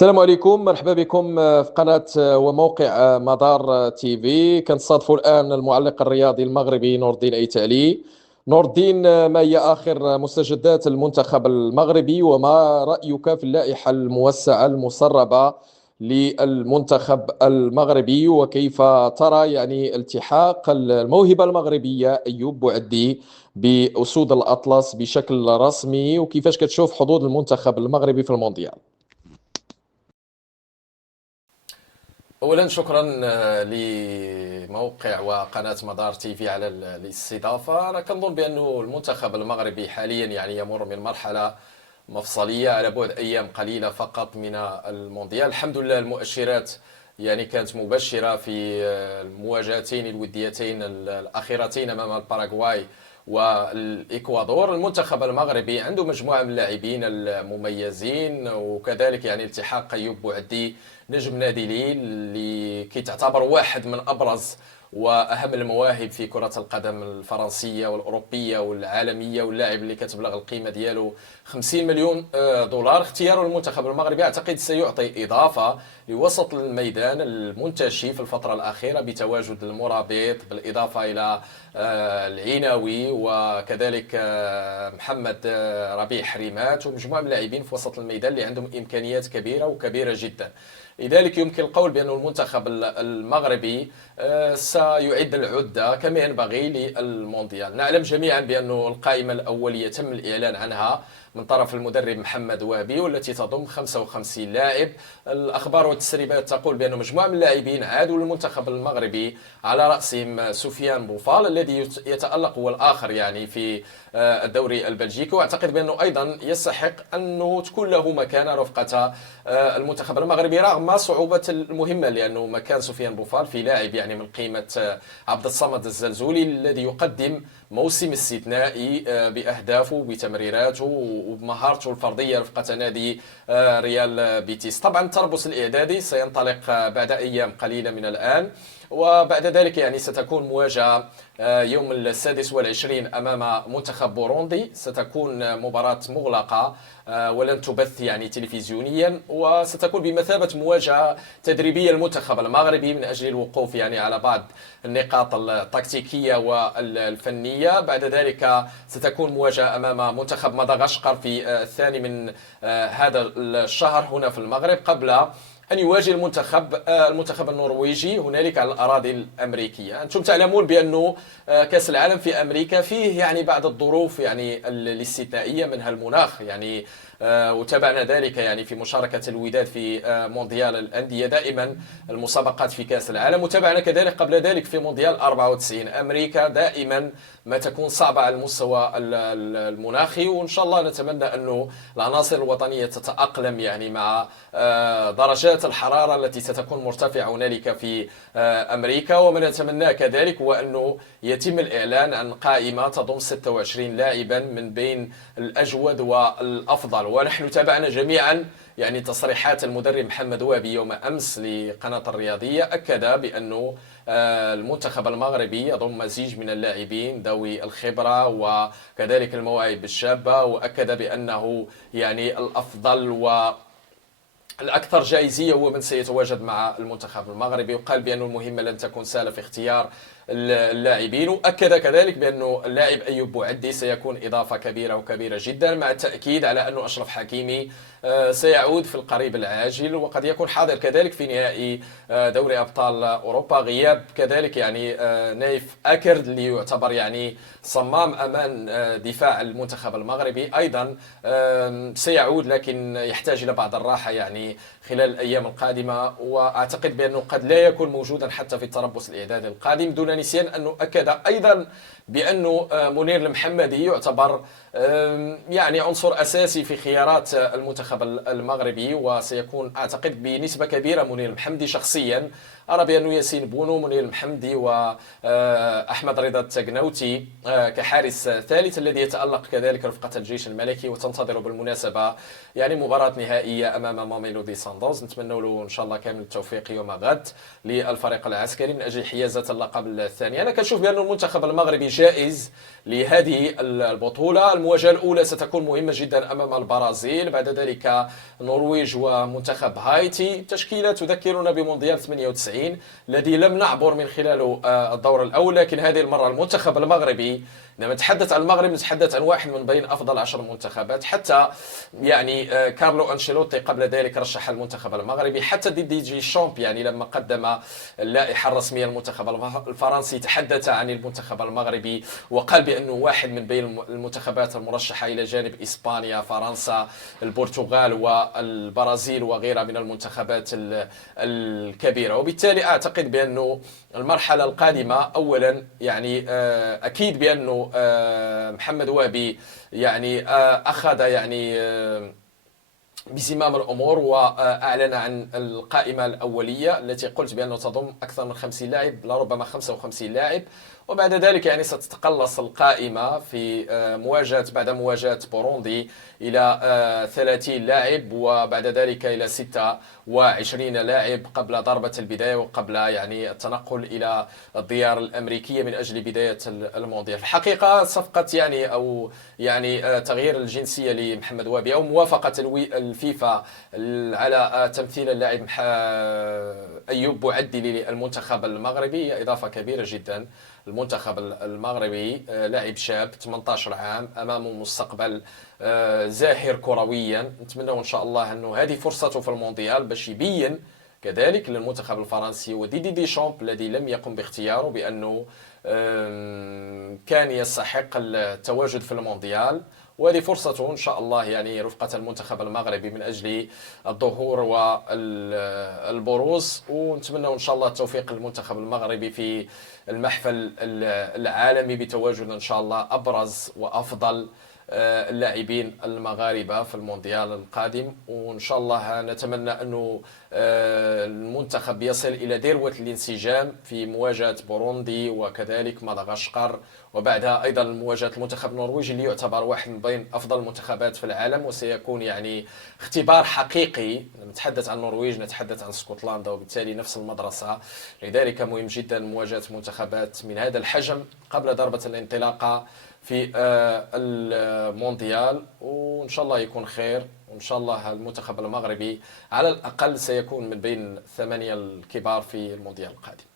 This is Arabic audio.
السلام عليكم، مرحبا بكم في قناة وموقع مدار تي في. كنستضيفوا الآن المعلق الرياضي المغربي نور الدين أيتالي. نور الدين، ما هي آخر مستجدات المنتخب المغربي، وما رأيك في اللائحة الموسعة المسربة للمنتخب المغربي، وكيف ترى التحاق الموهبة المغربية أيوب بوعدي بأسود الأطلس بشكل رسمي، وكيفاش كتشوف حظوظ المنتخب المغربي في المونديال؟ اولا شكرا لموقع وقناه مدار تي في على الاستضافه. انا كنظن بان المنتخب المغربي حاليا يمر من مرحله مفصليه على بعد ايام قليله فقط من المونديال. الحمد لله المؤشرات كانت مبشره في المواجهتين الوديتين الاخيرتين امام الباراغواي والاكوادور. المنتخب المغربي عنده مجموعه من اللاعبين المميزين، وكذلك التحاق ايوب بوعدي نجم نادي ليل اللي كيتعتبر واحد من ابرز واهم المواهب في كرة القدم الفرنسية والأوروبية والعالمية، واللاعب اللي كتبلغ القيمة ديالو 50 مليون دولار. اختياره المنتخب المغربي أعتقد سيعطي إضافة لوسط الميدان المنتشي في الفترة الأخيرة بتواجد المرابط، بالإضافة إلى العيناوي وكذلك محمد ربيع حريمات ومجموعة من اللاعبين في وسط الميدان اللي عندهم إمكانيات كبيرة وكبيرة جدا. لذلك يمكن القول بأن المنتخب المغربي سيعد العدة كما ينبغي للمونديال. نعلم جميعا بأن القائمة الأولية تم الإعلان عنها من طرف المدرب محمد وهبي، والتي تضم 55 لاعب. الأخبار والتسريبات تقول بأن مجموعة من اللاعبين عادوا للمنتخب المغربي، على رأسهم سفيان بوفال الذي يتألق هو الآخر في الدوري البلجيكي، واعتقد بأنه أيضا يستحق أنه تكون له مكانة رفقة المنتخب المغربي رغم صعوبة المهمة، لأنه مكان سفيان بوفال في لاعب من قيمة عبد الصمد الزلزولي الذي يقدم موسم استثنائي بأهدافه بتمريراته وبمهارته الفردية رفقة نادي ريال بيتيس. طبعا التربص الإعدادي سينطلق بعد أيام قليلة من الآن، وبعد ذلك ستكون مواجهة يوم 26 أمام منتخب بوروندي. ستكون مباراة مغلقة ولن تبث تلفزيونيا، وستكون بمثابة مواجهة تدريبية المنتخب المغربي من أجل الوقوف على بعض النقاط التكتيكية والفنية. بعد ذلك ستكون مواجهة أمام منتخب مدغشقر في الثاني من هذا الشهر هنا في المغرب، قبل أن يواجه المنتخب النرويجي هنالك على الأراضي الأمريكية. أنتم تعلمون بأنه كأس العالم في أمريكا فيه بعض الظروف الاستثنائية منها المناخ، وتابعنا ذلك في مشاركة الوداد في مونديال الأندية، دائما المسابقات في كأس العالم، وتابعنا كذلك قبل ذلك في مونديال 94 أمريكا دائما ما تكون صعبة على المستوى المناخي. وإن شاء الله نتمنى أنه العناصر الوطنية تتأقلم مع درجات الحرارة التي ستكون مرتفعة هنالك في أمريكا. وما نتمناه كذلك هو أنه يتم الإعلان عن قائمة تضم 26 لاعبا من بين الأجود والأفضل. ونحن تابعنا جميعا تصريحات المدرب محمد وهبي يوم أمس لقناة الرياضية، أكد بأنه المنتخب المغربي يضم مزيج من اللاعبين ذوي الخبرة وكذلك المواهب الشابة، وأكد بأنه الأفضل الأكثر جايزية هو من سيتواجد مع المنتخب المغربي، وقال بأن المهمة لن تكون سهلة في اختيار اللاعبين. وأكد كذلك بأن اللاعب أيوب بوعدي سيكون إضافة كبيرة وكبيرة جدا، مع التأكيد على أن أشرف حكيمي سيعود في القريب العاجل، وقد يكون حاضر كذلك في نهائي دوري أبطال أوروبا. غياب كذلك نايف أكرد اللي يعتبر صمام أمان دفاع المنتخب المغربي أيضا سيعود، لكن يحتاج إلى بعض الراحة خلال الأيام القادمة، وأعتقد بأنه قد لا يكون موجودا حتى في التربص الإعدادي القادم. دون نسيان أنه أكد أيضا بأنه منير المحمدي يعتبر عنصر أساسي في خيارات المنتخب المغربي، وسيكون أعتقد بنسبة كبيرة منير المحمدي. شخصيا أرى بأنه ياسين بونو، منير المحمدي، وأحمد رضا التقنوتي كحارس ثالث الذي يتألق كذلك رفقة الجيش الملكي، وتنتظر بالمناسبة مباراة نهائية أمام ماميلودي ساندوز. نتمنى له إن شاء الله كامل التوفيق يوم غد للفريق العسكري من أجل حيازة اللقب الثاني. أنا كنشوف بأن المنتخب المغربي الجائز لهذه البطولة. المواجهة الأولى ستكون مهمة جدا أمام البرازيل، بعد ذلك النرويج ومنتخب هايتي. تشكيلة تذكرنا بمونديال 98 الذي لم نعبر من خلاله الدور الأول، لكن هذه المرة المنتخب المغربي، لما نتحدث عن المغرب نتحدث عن واحد من بين أفضل 10 منتخبات. حتى يعني كارلو أنشيلوتي قبل ذلك رشح المنتخب المغربي، حتى ديدي شامب يعني لما قدم اللائحة الرسمية للمنتخب الفرنسي تحدث عن المنتخب المغربي وقال بأنه واحد من بين المنتخبات المرشحة إلى جانب إسبانيا، فرنسا، البرتغال والبرازيل وغيرها من المنتخبات الكبيرة. وبالتالي أعتقد بأنه المرحلة القادمة أولا يعني أكيد بأنه محمد وهبي يعني أخذ يعني بزمام الأمور وأعلن عن القائمة الأولية التي قلت بأنه تضم أكثر من 50 لاعب، لربما 55 لاعب. وبعد ذلك يعني ستتقلص القائمة في بعد مواجهة بوروندي إلى 30 لاعب، وبعد ذلك إلى 26 لاعب قبل ضربة البداية وقبل يعني التنقل إلى الديار الأمريكية من أجل بداية المونديال. في الحقيقة صفقة يعني أو يعني تغيير الجنسية لمحمد وهبي أو موافقة الفيفا على تمثيل اللاعب أيوب بوعدي للمنتخب المغربي هي إضافة كبيرة جدا. المنتخب المغربي لاعب شاب 18 عام أمامه مستقبل زاهر كرويا، نتمنى إن شاء الله أنه هذه فرصته في المونديال باش يبين كذلك للمنتخب الفرنسي وديدي شامب الذي لم يقم باختياره بأنه كان يستحق التواجد في المونديال، وهذه فرصته إن شاء الله يعني رفقة المنتخب المغربي من أجل الظهور والبروز. ونتمنى إن شاء الله التوفيق للمنتخب المغربي في المحفل العالمي بتواجد إن شاء الله أبرز وأفضل اللاعبين المغاربة في المونديال القادم. وإن شاء الله نتمنى أنه المنتخب يصل إلى ذروة الانسجام في مواجهة بوروندي وكذلك مدغشقر، وبعدها أيضا مواجهة المنتخب النرويجي اللي يعتبر واحد من بين أفضل المنتخبات في العالم، وسيكون يعني اختبار حقيقي. نتحدث عن النرويج نتحدث عن اسكتلندا، وبالتالي نفس المدرسة. لذلك مهم جدا مواجهة منتخبات من هذا الحجم قبل ضربة الانطلاقة في المونديال، وإن شاء الله يكون خير. وإن شاء الله المنتخب المغربي على الأقل سيكون من بين 8 الكبار في المونديال القادم.